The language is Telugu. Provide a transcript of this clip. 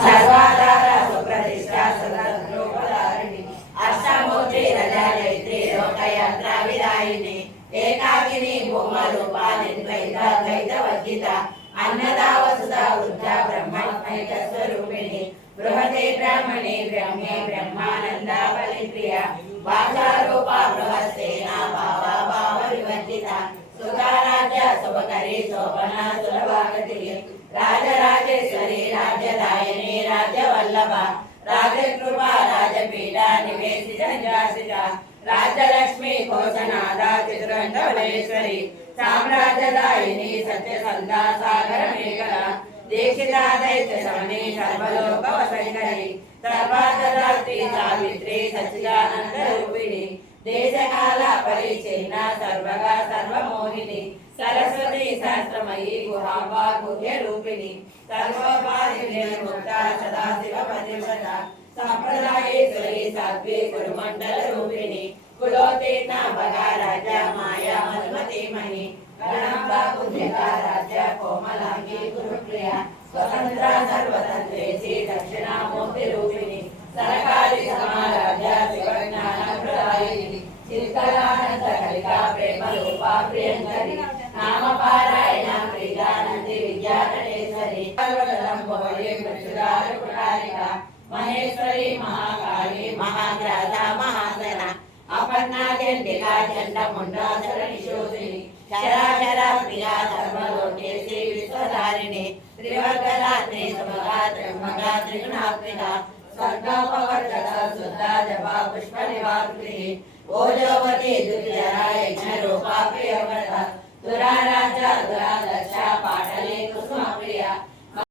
సర్వాధార సుప్రతిష్ట సదరూపధారిణి అష్టమూర్తి రజాయత్రి లోకయాత్ర విదాయిని ఏకాకిని భూమ రూపాని ద్వైత ద్వైత అన్నదా వసుధ వృద్ధ బ్రహ్మైక స్వరూపిణి. బృహతే బ్రాహ్మణి బ్రహ్మే బ్రహ్మానంద బలిప్రియ వాచారూప సులభాగతి రాజరాజేశ్వరి రాజ్యదాయని రాజ్యవల్లభ రాజకృప రాజపీఠ నివేశిత రాజలక్ష్మి కోశనాథ చిత్రంగమేశ్వరి సామ్రాజ్యదాయిని సత్యసంధ సాగర మేఘల దీక్షిత దైత్య సర్వలోక వసంకరి సర్వాధరాత్రి సావిత్రి సచిదానంద రూపిణి దేశకాల పరిచిన్న సర్వగా సర్వమోహిని. సరస్వతి శాస్త్రమయీ గుహాభా గుహ్య రూపిణి. సర్వోపాధి ముక్త సదాశివ పతివ్రత సంప్రదాయేశ్వరి సాధ్వి గురుమండల రూపిణి. కులోతీర్ణ భగారాజ మాయా మధుమతీమణి మణి. గణాంబ కోమలాంగి గురుప్రియ. స్వతంత్ర సర్వ ప్రేమ రూపా ప్రియంకరి నామ పారాయణ ప్రియానంది విద్యానటేశ్వరి సర్వలంబోయే మృత్యుదార పురారిక మహేశ్వరి మహాకాళి మహాగ్రాధ మహాసన అపర్ణా చండికా చండ ముండాధర నిశోధిని చరాచర ప్రియా ధర్మలోకేసి విశ్వధారిణి త్రివర్గదాత్రి సమగా త్రిమగా త్రిగుణాత్మిక స్వర్గోపవర్తక శుద్ధ జపా పుష్ప నివాకృతి ఓజోవతి దుర్జరా యజ్ఞ आपे अमरनाथ तुरा राजा तुरा